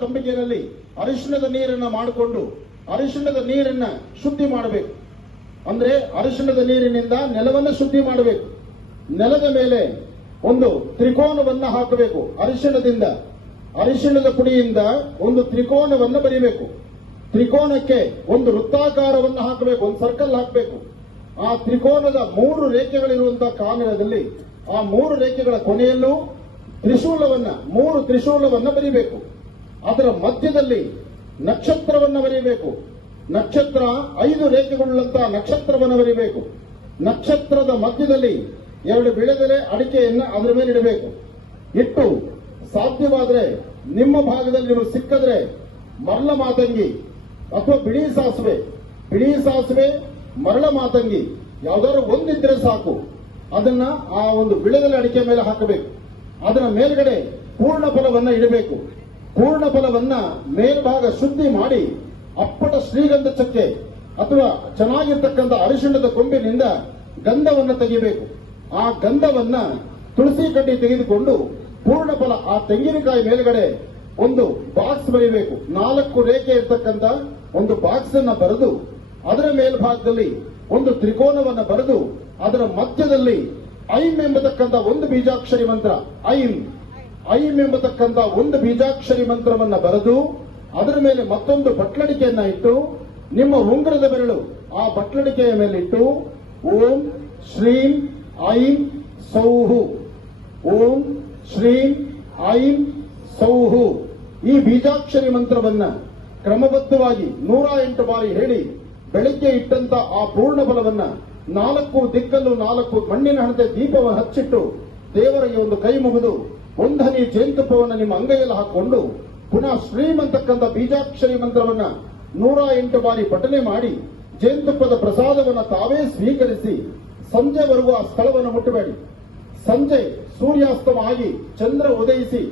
ತಂಬಿಗೆಯಲ್ಲಿ ಅರಿಶಿಣದ ನೀರನ್ನ ಮಾಡಿಕೊಂಡು ಅರಿಶಿಣದ ನೀರನ್ನ ಶುದ್ಧಿ ಮಾಡಬೇಕು. ಅಂದ್ರೆ ಅರಿಶಿಣದ ನೀರಿನಿಂದ ನೆಲವನ್ನು ಶುದ್ಧಿ ಮಾಡಬೇಕು. ನೆಲದ ಮೇಲೆ ಒಂದು ತ್ರಿಕೋನವನ್ನ ಹಾಕಬೇಕು. ಅರಿಶಿಣದ ಪುಡಿಯಿಂದ ಒಂದು ತ್ರಿಕೋನವನ್ನು ಬರೀಬೇಕು. ತ್ರಿಕೋನಕ್ಕೆ ಒಂದು ವೃತ್ತಾಕಾರವನ್ನು ಹಾಕಬೇಕು, ಒಂದು ಸರ್ಕಲ್ ಹಾಕಬೇಕು. ಆ ತ್ರಿಕೋನದ 3 ರೇಖೆಗಳಿರುವಂತಹ ಕಾಲದಲ್ಲಿ ಆ 3 ರೇಖೆಗಳ ಕೊನೆಯಲ್ಲೂ ಮೂರು ತ್ರಿಶೂಲವನ್ನ ಬರೀಬೇಕು. ಅದರ ಮಧ್ಯದಲ್ಲಿ ನಕ್ಷತ್ರವನ್ನ ಬರೀಬೇಕು. ನಕ್ಷತ್ರ 5 ರೇಖೆಗಳುಳ್ಳಂತಹ ನಕ್ಷತ್ರವನ್ನು ಬರೀಬೇಕು. ನಕ್ಷತ್ರದ ಮಧ್ಯದಲ್ಲಿ 2 ವಿಳೆದೆಲೆ ಅಡಿಕೆಯನ್ನ ಅದರ ಮೇಲೆ ಇಡಬೇಕು. ಇಟ್ಟು ಸಾಧ್ಯವಾದರೆ ನಿಮ್ಮ ಭಾಗದಲ್ಲಿ ನಿಮಗೆ ಸಿಕ್ಕದ್ರೆ ಮರಳ ಮಾತಂಗಿ ಅಥವಾ ಬಿಳಿ ಸಾಸಿವೆ ಮರಳ ಮಾತಂಗಿ ಯಾವ್ದಾದ್ರು ಒಂದಿದ್ರೆ ಸಾಕು. ಅದನ್ನ ಆ ಒಂದು ವಿಳೆದೆಲೆ ಅಡಿಕೆ ಮೇಲೆ ಹಾಕಬೇಕು. ಅದರ ಮೇಲ್ಗಡೆ ಪೂರ್ಣ ಫಲವನ್ನ ಇಡಬೇಕು. ಪೂರ್ಣ ಫಲವನ್ನ ಮೇಲ್ಭಾಗ ಶುದ್ಧಿ ಮಾಡಿ ಅಪ್ಪಟ ಶ್ರೀಗಂಧ ಚಕ್ಕೆ ಅಥವಾ ಚೆನ್ನಾಗಿರ್ತಕ್ಕಂಥ ಅರಿಶಿಣದ ಕೊಂಬಿನಿಂದ ಗಂಧವನ್ನ ತೆಗಿಬೇಕು. ಆ ಗಂಧವನ್ನ ತುಳಸಿ ಕಡ್ಡಿ ತೆಗೆದುಕೊಂಡು ಪೂರ್ಣ ಫಲ ಆ ತೆಂಗಿನಕಾಯಿ ಮೇಲ್ಗಡೆ ಒಂದು ಬಾಕ್ಸ್ ಬರೀಬೇಕು. 4 ರೇಖೆ ಇರ್ತಕ್ಕಂಥ ಒಂದು ಬಾಕ್ಸ್ ಅನ್ನ ಬರೆದು ಅದರ ಮೇಲ್ಭಾಗದಲ್ಲಿ ಒಂದು ತ್ರಿಕೋನವನ್ನ ಬರೆದು ಅದರ ಮಧ್ಯದಲ್ಲಿ ಐಂ ಎಂಬತಕ್ಕಂಥ ಒಂದು ಬೀಜಾಕ್ಷರಿ ಮಂತ್ರ ಐಂ ಎಂಬತಕ್ಕಂಥ ಒಂದು ಬೀಜಾಕ್ಷರಿ ಮಂತ್ರವನ್ನ ಬರೆದು ಅದರ ಮೇಲೆ ಮತ್ತೊಂದು ಬಟ್ಲಡಿಕೆಯನ್ನ ಇಟ್ಟು ನಿಮ್ಮ ಉಂಗುರದ ಬೆರಳು ಆ ಬಟ್ಲಡಿಕೆಯ ಮೇಲೆ ಇಟ್ಟು ಓಂ ಶ್ರೀಂ ಐಂ ಸೌಹು ಓಂ ಶ್ರೀಂ ಐಂ ಸೌಹು ಈ ಬೀಜಾಕ್ಷರಿ ಮಂತ್ರವನ್ನ ಕ್ರಮಬದ್ಧವಾಗಿ 108 ಬಾರಿ ಹೇಳಿ ಬೆಳಿಗ್ಗೆ ಇಟ್ಟಂತ ಆ ಪೂರ್ಣ ಫಲವನ್ನ 4 ದಿಕ್ಕಲ್ಲೂ 4 ಮಣ್ಣಿನ ಹಣತೆ ದೀಪವನ್ನು ಹಚ್ಚಿಟ್ಟು ದೇವರಿಗೆ ಒಂದು ಕೈ ಮುಗಿದು ಒಂದು ಹನಿ ಜೇನುತುಪ್ಪವನ್ನು ನಿಮ್ಮ ಅಂಗೈಯಲ್ಲಿ ಹಾಕಿಕೊಂಡು ಪುನಃ ಶ್ರೀಂ ಅಂತಕ್ಕಂಥ ಬೀಜಾಕ್ಷರಿ ಮಂತ್ರವನ್ನ 108 ಬಾರಿ ಪಠನೆ ಮಾಡಿ ಜೇನುತುಪ್ಪದ ಪ್ರಸಾದವನ್ನು ತಾವೇ ಸ್ವೀಕರಿಸಿ ಸಂಜೆವರೆಗೂ ಆ ಸ್ಥಳವನ್ನು ಮುಟ್ಟಬೇಡಿ. ಸಂಜೆ ಸೂರ್ಯಾಸ್ತಮ ಆಗಿ ಚಂದ್ರ ಉದಯಿಸಿ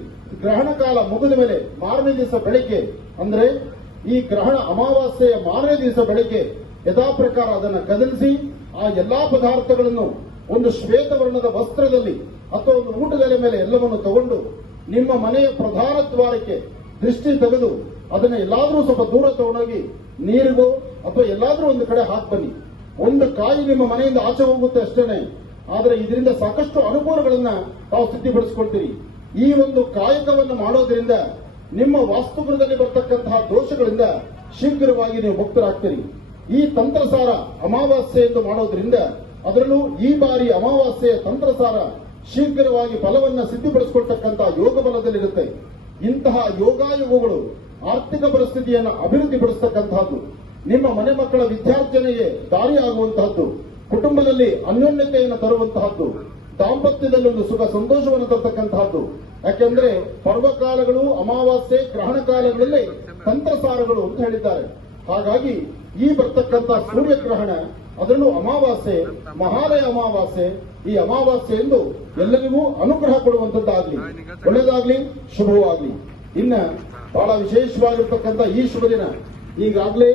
ಗ್ರಹಣ ಕಾಲ ಮುಗಿದ ಮೇಲೆ ಮಾರನೇ ದಿವಸ ಬೆಳಿಗ್ಗೆ ಅಂದ್ರೆ ಈ ಗ್ರಹಣ ಅಮಾವಾಸ್ಯೆಯ ಮಾರನೇ ದಿವಸ ಬೆಳಿಗ್ಗೆ ಯಥಾ ಪ್ರಕಾರ ಅದನ್ನು ಕದಲಿಸಿ ಆ ಎಲ್ಲಾ ಪದಾರ್ಥಗಳನ್ನು ಒಂದು ಶ್ವೇತವರ್ಣದ ವಸ್ತ್ರದಲ್ಲಿ ಅಥವಾ ಒಂದು ಊಟದ ಮೇಲೆ ಎಲ್ಲವನ್ನು ತಗೊಂಡು ನಿಮ್ಮ ಮನೆಯ ಪ್ರಧಾನ ದ್ವಾರಕ್ಕೆ ದೃಷ್ಟಿ ತೆಗೆದು ಅದನ್ನ ಎಲ್ಲಾದ್ರೂ ಸ್ವಲ್ಪ ದೂರ ತಗೊಂಡೋಗಿ ನೀರಿಗೋ ಅಥವಾ ಎಲ್ಲಾದ್ರೂ ಒಂದು ಕಡೆ ಹಾಕಿ ಬನ್ನಿ. ಒಂದು ಕಾಯಿ ನಿಮ್ಮ ಮನೆಯಿಂದ ಆಚೆ ಹೋಗುತ್ತೆ ಅಷ್ಟೇನೆ, ಆದರೆ ಇದರಿಂದ ಸಾಕಷ್ಟು ಅನುಕೂಲಗಳನ್ನ ತಾವು ಸಿದ್ಧಿಪಡಿಸಿಕೊಳ್ತೀರಿ. ಈ ಒಂದು ಕಾಯಕವನ್ನು ಮಾಡೋದ್ರಿಂದ ನಿಮ್ಮ ವಾಸ್ತುಗೃಹದಲ್ಲಿ ಬರ್ತಕ್ಕಂತಹ ದೋಷಗಳಿಂದ ಶೀಘ್ರವಾಗಿ ನೀವು ಮುಕ್ತರಾಗ್ತೀರಿ. ಈ ತಂತ್ರಸಾರ ಅಮಾವಾಸ್ಯೆಯೆಂದು ಮಾಡೋದ್ರಿಂದ ಅದರಲ್ಲೂ ಈ ಬಾರಿ ಅಮಾವಾಸ್ಯೆಯ ತಂತ್ರಸಾರ ಶೀಘ್ರವಾಗಿ ಫಲವನ್ನ ಸಿದ್ಧಿಪಡಿಸಿಕೊಳ್ತಕ್ಕಂತಹ ಯೋಗ ಬಲದಲ್ಲಿರುತ್ತೆ. ಇಂತಹ ಯೋಗಾಯೋಗಗಳು ಆರ್ಥಿಕ ಪರಿಸ್ಥಿತಿಯನ್ನು ಅಭಿವೃದ್ಧಿಪಡಿಸತಕ್ಕಂತಹದ್ದು, ನಿಮ್ಮ ಮನೆ ಮಕ್ಕಳ ವಿದ್ಯಾರ್ಜನೆಗೆ ದಾರಿಯಾಗುವಂತಹದ್ದು, ಕುಟುಂಬದಲ್ಲಿ ಅನ್ಯೋನ್ಯತೆಯನ್ನು ತರುವಂತಹದ್ದು, ದಾಂಪತ್ಯದಲ್ಲಿ ಒಂದು ಸುಖ ಸಂತೋಷವನ್ನು ತರತಕ್ಕಂತಹದ್ದು. ಯಾಕೆಂದ್ರೆ ಪರ್ವಕಾಲಗಳು, ಅಮಾವಾಸ್ಯೆ, ಗ್ರಹಣ ಕಾಲಗಳಲ್ಲಿ ತಂತ್ರಸಾರಗಳು ಅಂತ ಹೇಳಿದ್ದಾರೆ. ಹಾಗಾಗಿ ಈ ಬರ್ತಕ್ಕಂಥ ಸೂರ್ಯಗ್ರಹಣ ಅದರಲ್ಲೂ ಅಮಾವಾಸ್ಯೆ, ಮಹಾಲಯ ಅಮಾವಾಸ್ಯೆ, ಈ ಅಮಾವಾಸ್ಯೆ ಎಂದು ಎಲ್ಲರಿಗೂ ಅನುಗ್ರಹ ಕೊಡುವಂತದ್ದಾಗ್ಲಿ, ಒಳ್ಳೆಯದಾಗ್ಲಿ, ಶುಭವಾಗ್ಲಿ. ಇನ್ನ ಬಹಳ ವಿಶೇಷವಾಗಿರ್ತಕ್ಕಂಥ ಈ ಶುಭ ದಿನ ಈಗಾಗಲೇ